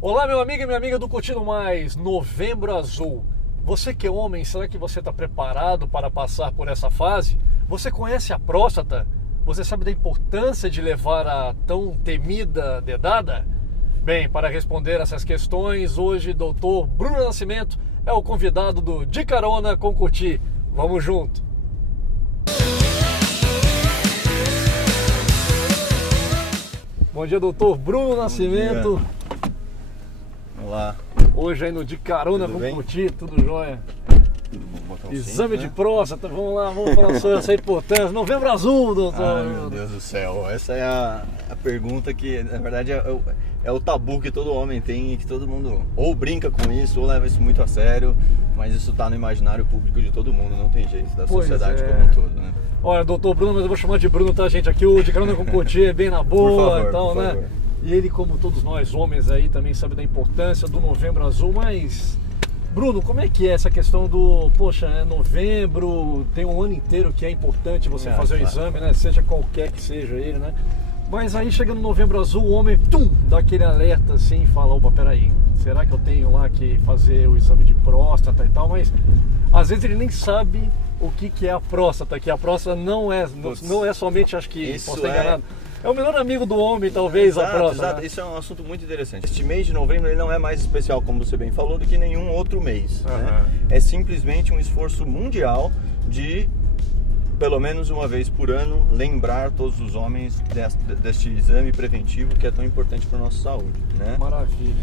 Olá, meu amigo e minha amiga do Curtindo Mais, Novembro Azul. Você que é homem, será que você está preparado para passar por essa fase? Você conhece a próstata? Você sabe da importância de levar a tão temida dedada? Bem, para responder essas questões, hoje Dr. Bruno Nascimento é o convidado do De Carona com Curtir. Vamos junto! Bom dia, doutor Bruno Nascimento. Olá. Hoje aí no De Carona Tudo com bem? Curtir, tudo jóia. Tudo bom? Botar um Exame cinto, de né? próstata, vamos lá, vamos falar sobre essa importância. Novembro Azul, doutor. Ai, meu Deus do céu. Essa é a pergunta que, na verdade, é o tabu que todo homem tem e que todo mundo ou brinca com isso ou leva isso muito a sério, mas isso tá no imaginário público de todo mundo, não tem jeito, da Pois sociedade é. como um todo, né? Olha, doutor Bruno, mas eu vou chamar de Bruno, tá, gente? Aqui o De Carona com Curtir é bem na boa favor, e tal, por né? favor. E ele, como todos nós homens aí, também sabe da importância do Novembro Azul, mas... Bruno, como é que é essa questão do, poxa, é novembro, tem um ano inteiro que é importante você fazer o claro. exame, né? Seja qualquer que seja ele, né? Mas aí chega no Novembro Azul, o homem, dá aquele alerta assim e fala, opa, peraí, será que eu tenho lá que fazer o exame de próstata e tal? Mas às vezes ele nem sabe o que é a próstata, que a próstata não é somente, acho que, Isso posso estar é- enganado, é o melhor amigo do homem, talvez, a próstata. Exato. né? Isso é um assunto muito interessante. Este mês de novembro ele não é mais especial, como você bem falou, do que nenhum outro mês. Né? Aham. É simplesmente um esforço mundial de, pelo menos uma vez por ano, lembrar todos os homens deste exame preventivo que é tão importante para a nossa saúde. Né? Maravilha.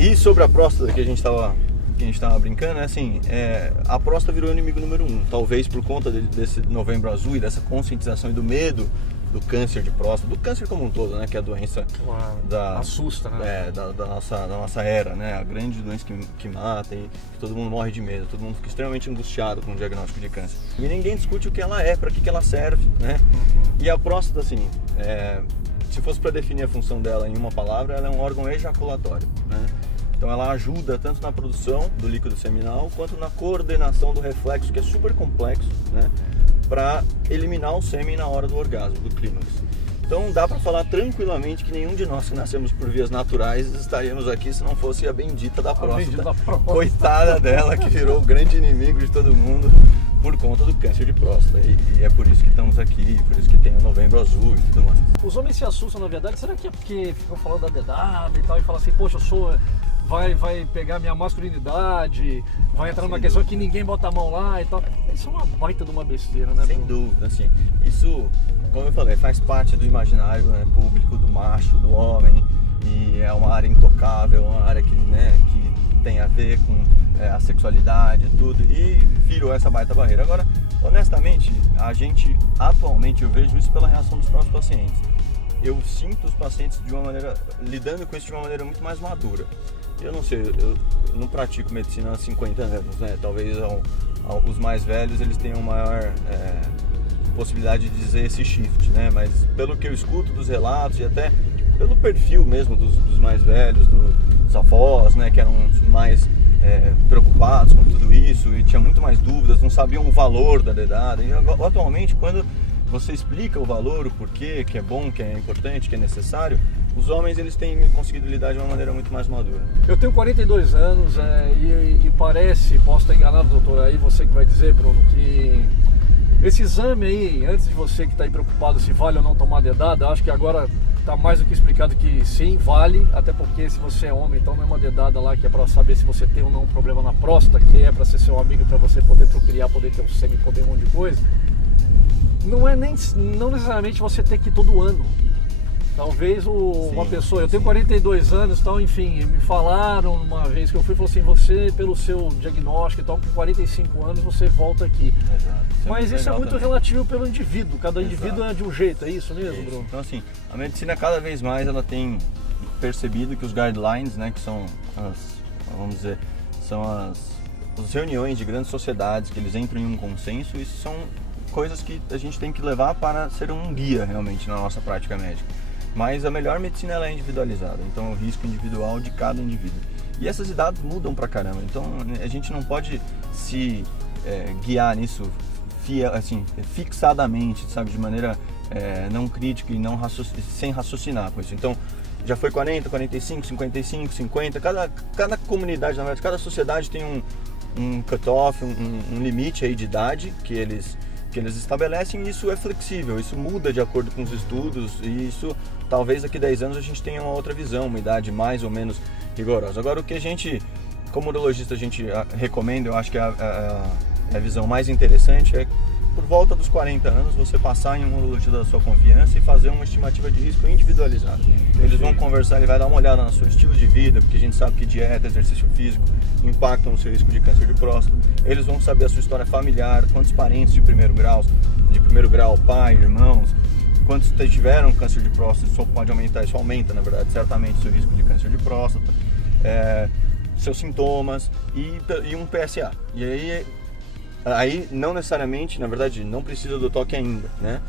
E sobre a próstata que a gente estava brincando, a próstata virou o inimigo número 1. Talvez por conta desse Novembro Azul e dessa conscientização e do medo do câncer de próstata, do câncer como um todo, né? Que é a doença Claro. Assusta, né? da nossa era, né? A grande doença que mata e que todo mundo morre de medo, todo mundo fica extremamente angustiado com o diagnóstico de câncer. E ninguém discute o que ela é, para que ela serve, né? E a próstata, assim, se fosse para definir a função dela em uma palavra, ela é um órgão ejaculatório, né? Então ela ajuda tanto na produção do líquido seminal quanto na coordenação do reflexo, que é super complexo, né? Para eliminar o sêmen na hora do orgasmo, do clímax. Então dá para falar tranquilamente que nenhum de nós que nascemos por vias naturais estaríamos aqui se não fosse a bendita da próstata. bendita da próstata. Coitada dela, que virou o grande inimigo de todo mundo por conta do câncer de próstata. E é por isso que estamos aqui, por isso que tem o Novembro Azul e tudo mais. Os homens se assustam, na verdade. Será que é porque ficam falando da dedada e tal, e falam assim, poxa, vai pegar minha masculinidade, vai entrar numa Sem questão dúvida. que ninguém bota a mão lá e tal. Isso é uma baita de uma besteira, né, Sem Bruno? dúvida, assim, isso, como eu falei, faz parte do imaginário, né, público, do macho, do homem, e é uma área intocável, uma área que tem a ver com a sexualidade e tudo, e virou essa baita barreira. Agora, honestamente, atualmente, eu vejo isso pela reação dos próprios pacientes. Eu sinto os pacientes lidando com isso de uma maneira muito mais madura. Eu não sei, eu não pratico medicina há 50 anos, né? Talvez os mais velhos eles tenham maior possibilidade de dizer esse shift, né? Mas pelo que eu escuto dos relatos e até pelo perfil mesmo dos mais velhos, dos avós, né? Que eram mais preocupados com tudo isso e tinham muito mais dúvidas, não sabiam o valor da dedada. E atualmente, quando você explica o valor, o porquê, que é bom, que é importante, que é necessário, os homens eles têm conseguido lidar de uma maneira muito mais madura. Eu tenho 42 anos e parece, posso estar enganado, doutor, aí você que vai dizer, Bruno, que esse exame aí, antes de você que está aí preocupado se vale ou não tomar dedada, eu acho que agora está mais do que explicado que sim, vale, até porque se você é homem, então não é uma dedada lá que é para saber se você tem ou não um problema na próstata, que é para ser seu amigo, para você poder procriar, poder ter um sêmen, poder um monte de coisa. Não necessariamente você tem que ir todo ano. Talvez uma pessoa, eu tenho 42 anos, tal, enfim, me falaram uma vez que eu fui, falou assim, você pelo seu diagnóstico e tal, com 45 anos você volta aqui. Exato. Mas isso é muito também. relativo pelo indivíduo, cada indivíduo Exato. é de um jeito, é isso mesmo, Isso. Bruno? Então assim, a medicina cada vez mais ela tem percebido que os guidelines, né, que são as reuniões de grandes sociedades, que eles entram em um consenso, isso são coisas que a gente tem que levar para ser um guia realmente na nossa prática médica. Mas a melhor medicina ela é individualizada, então é o risco individual de cada indivíduo. E essas idades mudam pra caramba, então a gente não pode se guiar nisso fixadamente, sabe, de maneira não crítica e sem raciocinar com isso. Então, já foi 40, 45, 55, 50. Cada comunidade, na verdade, cada sociedade tem um cut-off, um limite aí de idade que eles estabelecem, e isso é flexível, isso muda de acordo com os estudos, e isso talvez daqui a 10 anos a gente tenha uma outra visão, uma idade mais ou menos rigorosa. Agora, o que a gente, como urologista, a gente recomenda, eu acho que a visão mais interessante é por volta dos 40 anos você passar em um urologista da sua confiança e fazer uma estimativa de risco individualizada. Eles vão conversar, ele vai dar uma olhada no seu estilo de vida, porque a gente sabe que dieta, exercício físico impactam no seu risco de câncer de próstata. Eles vão saber a sua história familiar, quantos parentes de primeiro grau, pai, irmãos, quantos tiveram câncer de próstata, isso pode aumentar, isso aumenta, na verdade, certamente o seu risco de câncer de próstata, seus sintomas e um PSA. E aí não necessariamente, na verdade, não precisa do toque ainda, né?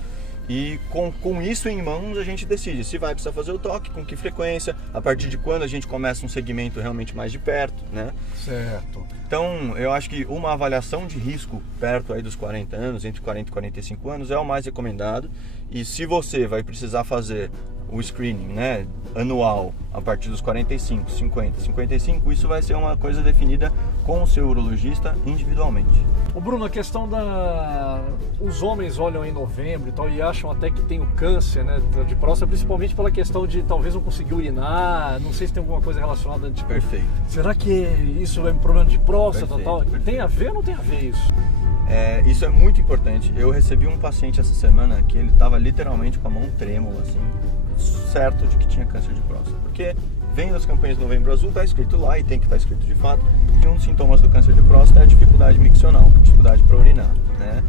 E com isso em mãos a gente decide se vai precisar fazer o toque, com que frequência, a partir de quando a gente começa um segmento realmente mais de perto, né? Certo. Então eu acho que uma avaliação de risco perto aí dos 40 anos, entre 40 e 45 anos, é o mais recomendado. E se você vai precisar fazer o screening, né, anual, a partir dos 45, 50, 55, isso vai ser uma coisa definida com o seu urologista individualmente. Ô Bruno, a questão os homens olham em novembro e tal e acham até que tem o câncer, né, de próstata, principalmente pela questão de talvez não conseguir urinar, não sei se tem alguma coisa relacionada, tipo, Perfeito. Será que isso é um problema de próstata? Perfeito, Tal? perfeito. Tem a ver ou não tem a ver isso? Isso é muito importante. Eu recebi um paciente essa semana que ele estava literalmente com a mão trêmula, assim, certo de que tinha câncer de próstata, porque vem das campanhas do Novembro Azul, está escrito lá, e tem que estar escrito de fato, que um dos sintomas do câncer de próstata é a dificuldade miccional, dificuldade para urinar, né?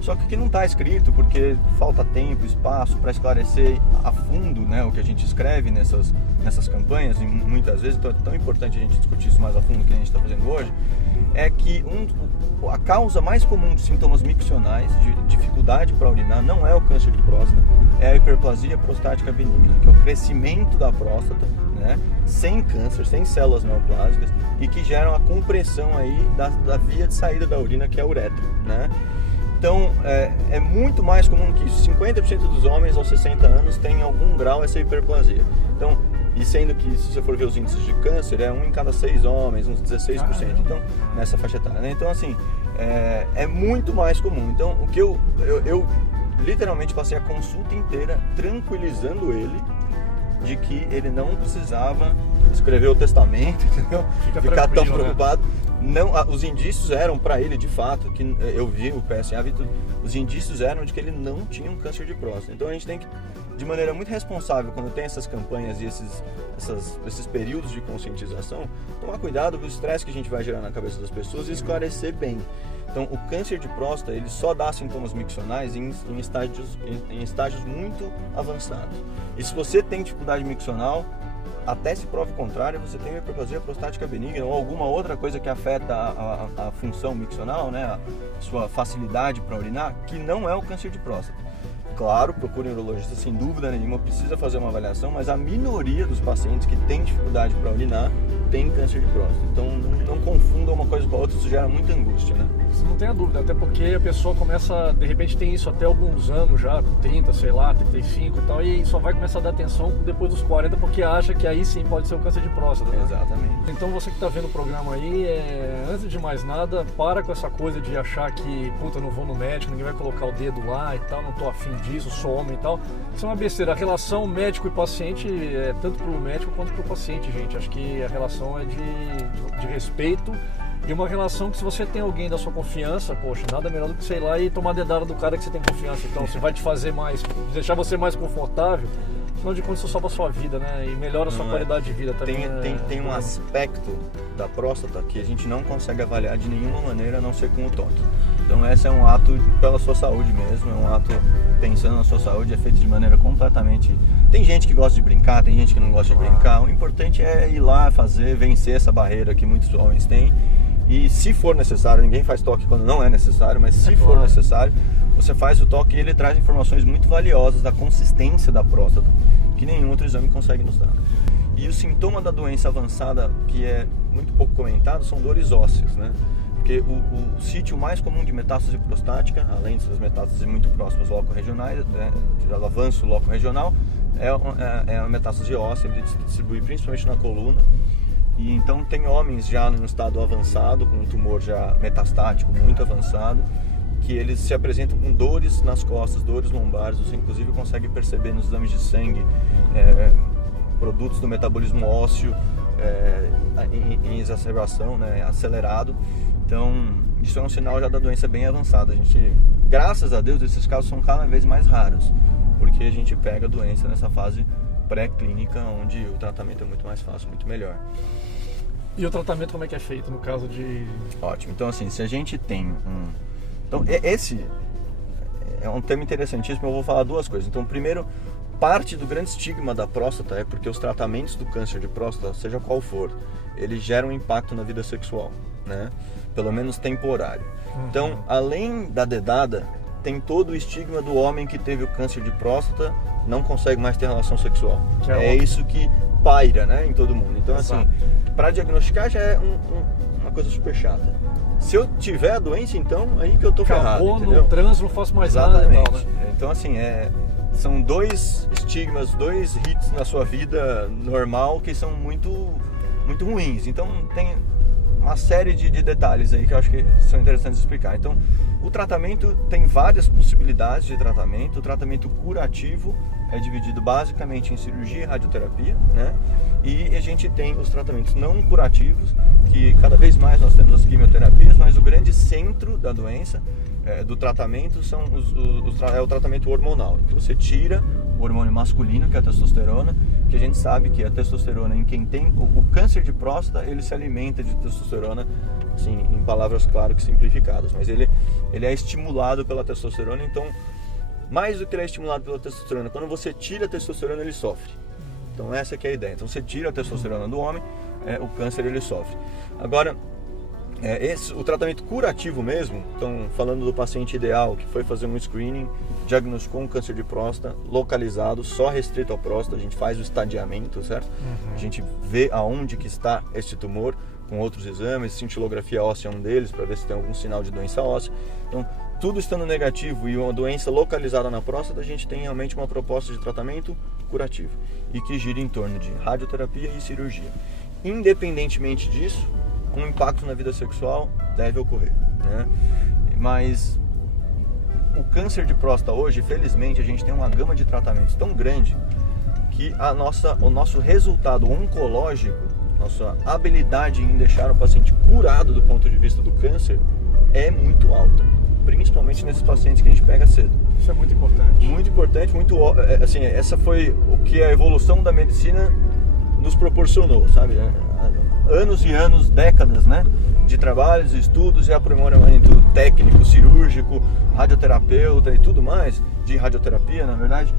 Só que aqui não está escrito porque falta tempo, espaço para esclarecer a fundo, né, o que a gente escreve nessas campanhas, e muitas vezes, então é tão importante a gente discutir isso mais a fundo que a gente está fazendo hoje, é que a causa mais comum de sintomas miccionais, de dificuldade para urinar, não é o câncer de próstata, é a hiperplasia prostática benigna, que é o crescimento da próstata, né, sem câncer, sem células neoplásicas, e que geram a compressão aí da via de saída da urina, que é a uretra, né? Então, é muito mais comum que isso. 50% dos homens aos 60 anos têm em algum grau essa hiperplasia. Então, e sendo que, se você for ver os índices de câncer, é 1 em cada 6 homens, uns 16%, então, nessa faixa etária, né? Então, assim, é muito mais comum. Então, o que eu literalmente passei a consulta inteira tranquilizando ele de que ele não precisava escrever o testamento, entendeu? Ficar tão preocupado. Né? Não, os indícios eram para ele, de fato, que eu vi o PSA, vi tudo, os indícios eram de que ele não tinha um câncer de próstata. Então a gente tem que, de maneira muito responsável, quando tem essas campanhas e esses períodos de conscientização, tomar cuidado com o estresse que a gente vai gerar na cabeça das pessoas e esclarecer bem. Então, o câncer de próstata, ele só dá sintomas miccionais em estágios muito avançados. E se você tem dificuldade miccional, até se prove o contrário, você tem hiperplasia prostática benigna ou alguma outra coisa que afeta a função miccional, né, a sua facilidade para urinar, que não é o câncer de próstata. Claro, procure um urologista, sem dúvida nenhuma, precisa fazer uma avaliação, mas a minoria dos pacientes que tem dificuldade para urinar tem câncer de próstata. Então não confunda uma coisa com a outra, isso gera muita angústia, né? Isso não tenha dúvida, até porque a pessoa começa, de repente tem isso até alguns anos já, com 30, sei lá, 35 e tal, e só vai começar a dar atenção depois dos 40, porque acha que aí sim pode ser o câncer de próstata, né? Exatamente. Então você que está vendo o programa aí, antes de mais nada, para com essa coisa de achar que, puta, não vou no médico, ninguém vai colocar o dedo lá e tal, não tô afim disso, sou homem e tal. Isso é uma besteira. A relação médico e paciente é tanto pro médico quanto pro paciente, gente. Acho que a relação é de respeito e uma relação que, se você tem alguém da sua confiança, poxa, nada melhor do que, sei lá, e tomar a dedada do cara que você tem confiança. Então, se vai te fazer mais, deixar você mais confortável, afinal de contas, isso salva a sua vida, né? E melhora a sua qualidade de vida também. Tem um aspecto da próstata que a gente não consegue avaliar de nenhuma maneira, a não ser com o toque. Então, esse é um ato pela sua saúde mesmo, é um ato pensando na sua saúde, é feito de maneira completamente... Tem gente que gosta de brincar, tem gente que não gosta de brincar. O importante é ir lá fazer, vencer essa barreira que muitos homens têm. E se for necessário, ninguém faz toque quando não é necessário, mas se for necessário, você faz o toque e ele traz informações muito valiosas da consistência da próstata, que nenhum outro exame consegue nos dar. E o sintoma da doença avançada, que é muito pouco comentado, são dores ósseas, né? Porque o sítio mais comum de metástase prostática, além dessas metástases muito próximas loco-regionais, né, do avanço loco-regional, é uma metástase óssea, ele se distribui principalmente na coluna. E então tem homens já no estado avançado, com um tumor já metastático muito avançado, que eles se apresentam com dores nas costas, dores lombares. Você inclusive consegue perceber nos exames de sangue produtos do metabolismo ósseo em exacerbação, né, acelerado. Então isso é um sinal já da doença bem avançada. A gente, graças a Deus, esses casos são cada vez mais raros, porque a gente pega a doença nessa fase pré-clínica, onde o tratamento é muito mais fácil, muito melhor. E o tratamento como é que é feito no caso de... Ótimo. Então assim, se a gente tem Então esse é um tema interessantíssimo, eu vou falar duas coisas. Então primeiro, parte do grande estigma da próstata é porque os tratamentos do câncer de próstata, seja qual for, eles geram um impacto na vida sexual, né? Pelo menos temporário. Então, além da dedada, tem todo o estigma do homem que teve o câncer de próstata não consegue mais ter relação sexual. É isso que paira, né, em todo mundo. Então, assim, para diagnosticar já é uma coisa super chata. Se eu tiver a doença, então, aí que eu tô ferrado, entendeu? No trânsito, não faço mais Exatamente. nada e tal, né? Então, assim, são dois estigmas, dois hits na sua vida normal que são muito, muito ruins. Então, tem uma série de detalhes aí que eu acho que são interessantes de explicar. Então, o tratamento tem várias possibilidades de tratamento. O tratamento curativo é dividido basicamente em cirurgia e radioterapia, né? E a gente tem os tratamentos não curativos, que cada vez mais nós temos as quimioterapias, mas o grande centro da doença, do tratamento, é o tratamento hormonal, que você tira o hormônio masculino, que é a testosterona, que a gente sabe que a testosterona, em quem tem o câncer de próstata, ele se alimenta de testosterona, assim, em palavras claro que simplificadas, mas ele é estimulado pela testosterona. Então, mais do que ele é estimulado pela testosterona, quando você tira a testosterona, ele sofre. Então essa que é a ideia. Então você tira a testosterona do homem, o câncer ele sofre. Agora, o tratamento curativo mesmo, então falando do paciente ideal que foi fazer um screening, diagnosticou um câncer de próstata localizado, só restrito à próstata, a gente faz o estadiamento, certo? A gente vê aonde que está esse tumor com outros exames, cintilografia óssea é um deles, para ver se tem algum sinal de doença óssea. Então, tudo estando negativo e uma doença localizada na próstata, a gente tem realmente uma proposta de tratamento curativo e que gira em torno de radioterapia e cirurgia. Independentemente disso, um impacto na vida sexual deve ocorrer, né? Mas o câncer de próstata hoje, felizmente, a gente tem uma gama de tratamentos tão grande que o nosso resultado oncológico, nossa habilidade em deixar o paciente curado do ponto de vista do câncer é muito alta, principalmente nesses pacientes que a gente pega cedo. Isso é muito importante. Muito importante, assim, essa foi o que a evolução da medicina nos proporcionou, sabe? Anos e anos, décadas, né, de trabalhos, estudos e aprimoramento técnico, cirúrgico, radioterapeuta e tudo mais, de radioterapia, na verdade,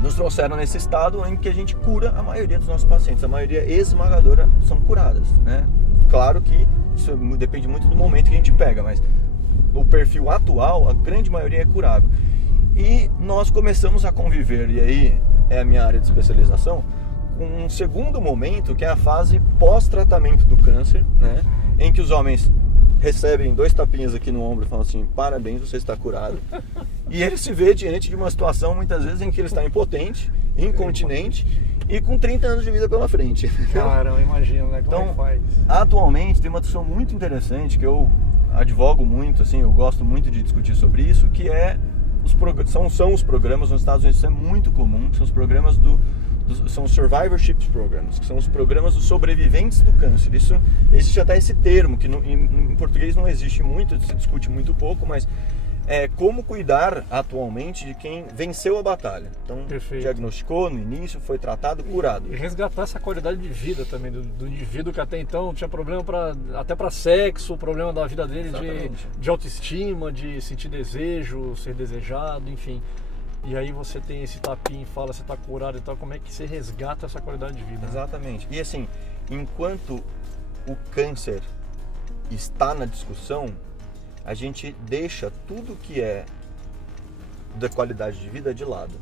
nos trouxeram nesse estado em que a gente cura a maioria dos nossos pacientes. A maioria esmagadora são curadas, né? Claro que isso depende muito do momento que a gente pega, mas o perfil atual, a grande maioria é curável. E nós começamos a conviver, e aí é a minha área de especialização, com um segundo momento, que é a fase pós-tratamento do câncer, né? Em que os homens recebem 2 tapinhas aqui no ombro e falam assim: parabéns, você está curado. E ele se vê diante de uma situação, muitas vezes, em que ele está impotente, incontinente e com 30 anos de vida pela frente. Cara, eu imagino, né? Como então, faz? Atualmente, tem uma discussão muito interessante, que eu advogo muito, assim, eu gosto muito de discutir sobre isso, que são os programas, nos Estados Unidos isso é muito comum, são os programas são os survivorship programs, que são os programas dos sobreviventes do câncer. Isso existe até esse termo, que em português não existe muito, se discute muito pouco, mas é como cuidar atualmente de quem venceu a batalha. Então, perfeito. Diagnosticou no início, foi tratado, curado. E resgatar essa qualidade de vida também do indivíduo que até então tinha problema até para sexo, problema da vida dele de autoestima, de sentir desejo, ser desejado, enfim. E aí você tem esse tapinha e fala, você está curado e tal, como é que você resgata essa qualidade de vida? Exatamente. E assim, enquanto o câncer está na discussão, a gente deixa tudo que é da qualidade de vida de lado.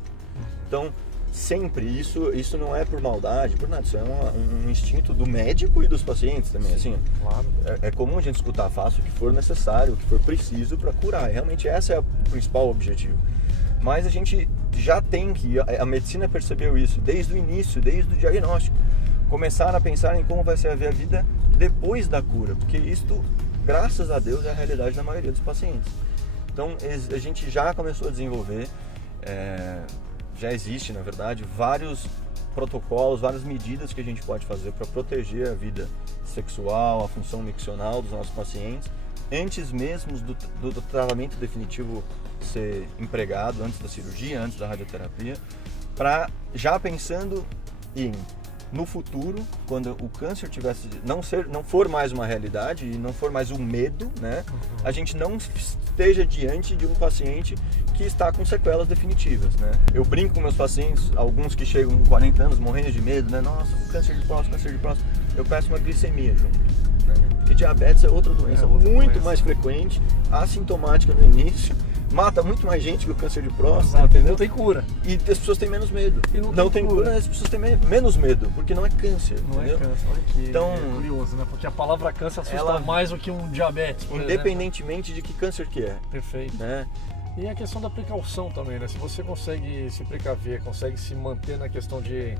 Então, sempre, isso não é por maldade, por nada, isso é um instinto do médico e dos pacientes também. Sim, assim, claro. É comum a gente escutar, faça o que for necessário, o que for preciso para curar. Realmente esse é o principal objetivo. Mas a gente já tem que, a medicina percebeu isso desde o início, desde o diagnóstico, começaram a pensar em como vai ser a vida depois da cura, porque isto, graças a Deus, é a realidade da maioria dos pacientes. Então a gente já começou a desenvolver, já existe na verdade vários protocolos, várias medidas que a gente pode fazer para proteger a vida sexual, a função miccional dos nossos pacientes, antes mesmo do tratamento definitivo ser empregado, antes da cirurgia, antes da radioterapia, para já pensando no futuro, quando o câncer não for mais uma realidade e não for mais um medo, né? A gente não esteja diante de um paciente que está com sequelas definitivas, né? Eu brinco com meus pacientes, alguns que chegam com 40 anos morrendo de medo, né? Nossa, câncer de próstata, eu peço uma glicemia junto, né? Porque diabetes é outra doença muito mais frequente, assintomática no início, mata muito mais gente que o câncer de próstata, entendeu? Não tem cura. E as pessoas têm menos medo. E não tem cura, as pessoas têm menos medo, porque não é câncer, não entendeu? É câncer, olha que então, curioso, né? Porque a palavra câncer assusta mais do que um diabetes, independentemente de que câncer que é. Perfeito. Né? E a questão da precaução também, né? Se você consegue se precaver, consegue se manter na questão de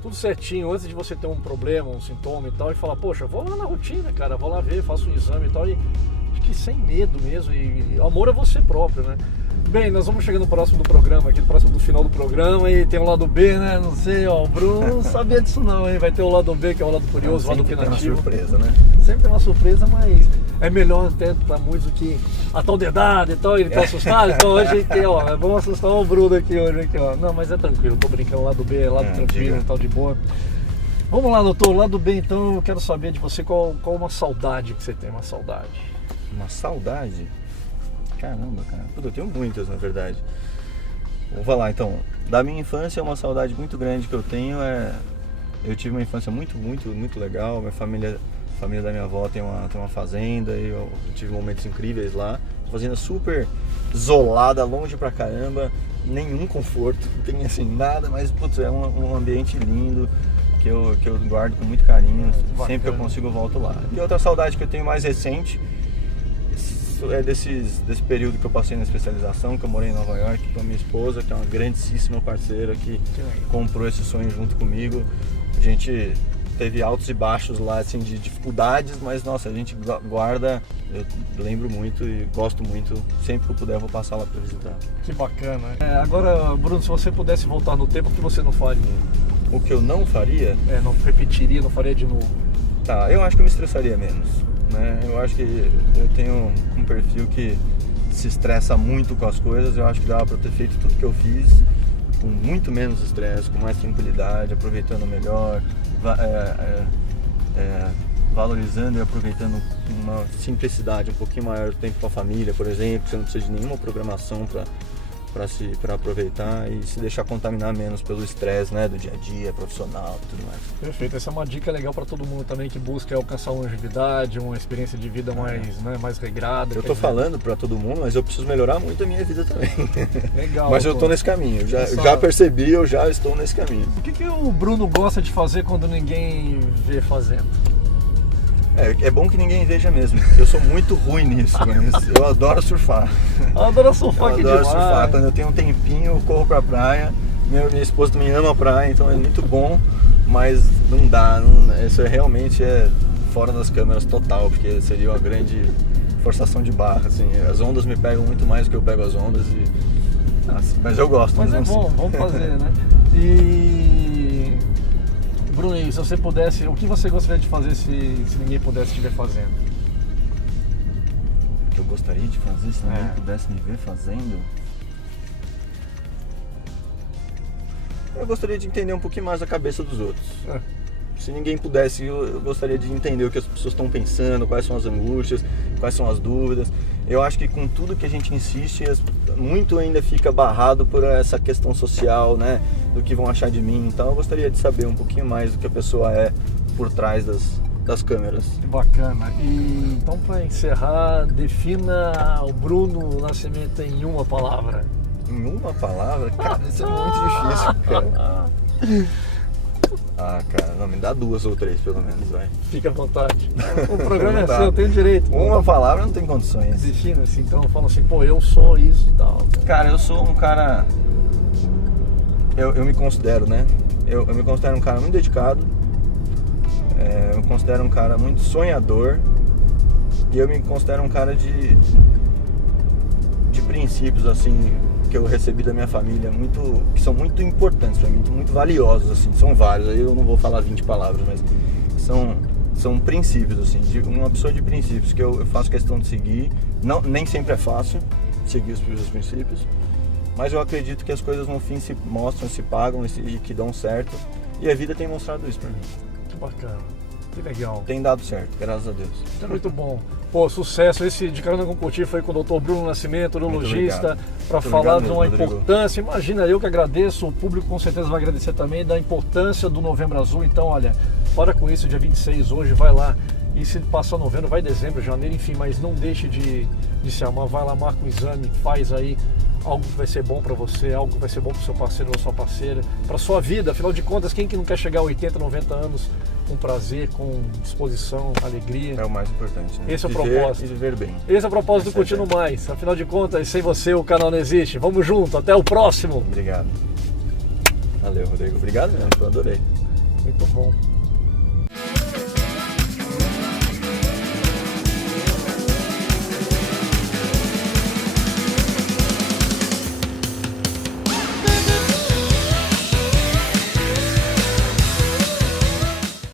tudo certinho, antes de você ter um problema, um sintoma e tal, e falar, poxa, vou lá na rotina, cara, vou lá ver, faço um exame e tal, e acho que sem medo mesmo, e amor a você próprio, né? Bem, nós vamos chegando no próximo do programa, aqui no próximo do final do programa, e tem o lado B, né? Não sei, ó, o Bruno não sabia disso não, hein? Vai ter o lado B, que é o lado curioso, o lado opinativo. Sempre tem uma surpresa, né? Sempre tem uma surpresa, mas é melhor até pra muitos do que a tal dedada e tal, ele tá assustado, então hoje aqui, ó, vamos assustar o Bruno aqui hoje, aqui, ó. Não, mas é tranquilo, tô brincando, lado B é lado tranquilo e tal, de boa. Vamos lá, doutor, lado B, então, eu quero saber de você qual uma saudade que você tem, uma saudade. Uma saudade? Caramba, cara. Eu tenho muitas, na verdade. Vou lá, então. Da minha infância, uma saudade muito grande que eu tenho eu tive uma infância muito, muito, muito legal. A família da minha avó tem uma fazenda e eu tive momentos incríveis lá. Fazenda super isolada, longe pra caramba. Nenhum conforto, não tem assim nada, mas putz, é um ambiente lindo que eu guardo com muito carinho. Sempre que eu consigo eu volto lá. E outra saudade que eu tenho mais recente é desse período que eu passei na especialização, que eu morei em Nova York com a minha esposa, que é uma grandíssima parceira que comprou esse sonho junto comigo. A gente teve altos e baixos lá, assim, de dificuldades, mas nossa, a gente guarda, eu lembro muito e gosto muito, sempre que eu puder eu vou passar lá para visitar. Que bacana. Agora, Bruno, se você pudesse voltar no tempo, o que você não faria? O que eu não faria? Não repetiria, não faria de novo. Tá, eu acho que eu me estressaria menos. Né? Eu acho que eu tenho um perfil que se estressa muito com as coisas. Eu acho que dava para ter feito tudo que eu fiz com muito menos estresse, com mais tranquilidade, aproveitando melhor, valorizando e aproveitando uma simplicidade um pouquinho maior do tempo com a família, por exemplo. Você não precisa de nenhuma programação para aproveitar e se deixar contaminar menos pelo estresse, né, do dia a dia, profissional e tudo mais. Perfeito, essa é uma dica legal para todo mundo também que busca alcançar longevidade, uma experiência de vida mais regrada. Eu tô falando para todo mundo, mas eu preciso melhorar muito a minha vida também. Legal. Mas eu tô nesse caminho, já percebi, eu já estou nesse caminho. O que o Bruno gosta de fazer quando ninguém vê fazendo? É bom que ninguém veja mesmo, porque eu sou muito ruim nisso, mas eu adoro surfar. Adoro surfar, que demais. Surfar, quando eu tenho um tempinho eu corro pra praia, minha esposa também ama a praia, então é muito bom, mas não dá, isso realmente é fora das câmeras total, porque seria uma grande forçação de barra, assim, as ondas me pegam muito mais do que eu pego as ondas, mas eu gosto. Mas é bom, vamos fazer, né? E... Bruno, se você pudesse, o que você gostaria de fazer se ninguém pudesse te ver fazendo? O que eu gostaria de fazer se ninguém pudesse me ver fazendo? Eu gostaria de entender um pouquinho mais a cabeça dos outros. Se ninguém pudesse, eu gostaria de entender o que as pessoas estão pensando, quais são as angústias, quais são as dúvidas. Eu acho que com tudo que a gente insiste, muito ainda fica barrado por essa questão social, né? Do que vão achar de mim. Então eu gostaria de saber um pouquinho mais do que a pessoa é por trás das câmeras. Que bacana. E então, para encerrar, defina o Bruno Nascimento em uma palavra. Em uma palavra? Cara, isso é muito difícil, cara. Cara, não, me dá 2 ou 3 pelo menos, vai. Fica à vontade. O programa é seu, eu tenho direito. Uma palavra não tem condições. Defina assim, então fala assim, pô, eu sou isso e tal. Cara, eu sou um cara eu me considero, né? Eu me considero um cara muito dedicado, eu me considero um cara muito sonhador e eu me considero um cara de princípios, assim, que eu recebi da minha família, que são muito importantes pra mim, muito valiosos, assim, são vários, aí eu não vou falar 20 palavras, mas são princípios, assim, de uma pessoa de princípios que eu faço questão de seguir. Nem sempre é fácil seguir os princípios, mas eu acredito que as coisas no fim se mostram, se pagam e que dão certo, e a vida tem mostrado isso pra mim. Que bacana, que legal. Tem dado certo, graças a Deus. É muito bom. Pô, sucesso. Esse de Carona com Cotia foi com o Dr. Bruno Nascimento, urologista, para falar de uma importância. Imagina, eu que agradeço, o público com certeza vai agradecer também, da importância do Novembro Azul. Então, olha, para com isso, dia 26 hoje, vai lá. E se passar novembro, vai dezembro, janeiro, enfim, mas não deixe de se amar. Vai lá, marca um exame, faz aí algo que vai ser bom para você, algo que vai ser bom para o seu parceiro ou sua parceira, para sua vida. Afinal de contas, quem que não quer chegar a 80, 90 anos com prazer, com disposição, alegria? É o mais importante, né? Esse é o propósito. E viver bem. Esse é o propósito do Curtindo Mais. Afinal de contas, sem você o canal não existe. Vamos junto, até o próximo. Obrigado. Valeu, Rodrigo. Obrigado mesmo, eu adorei. Muito bom.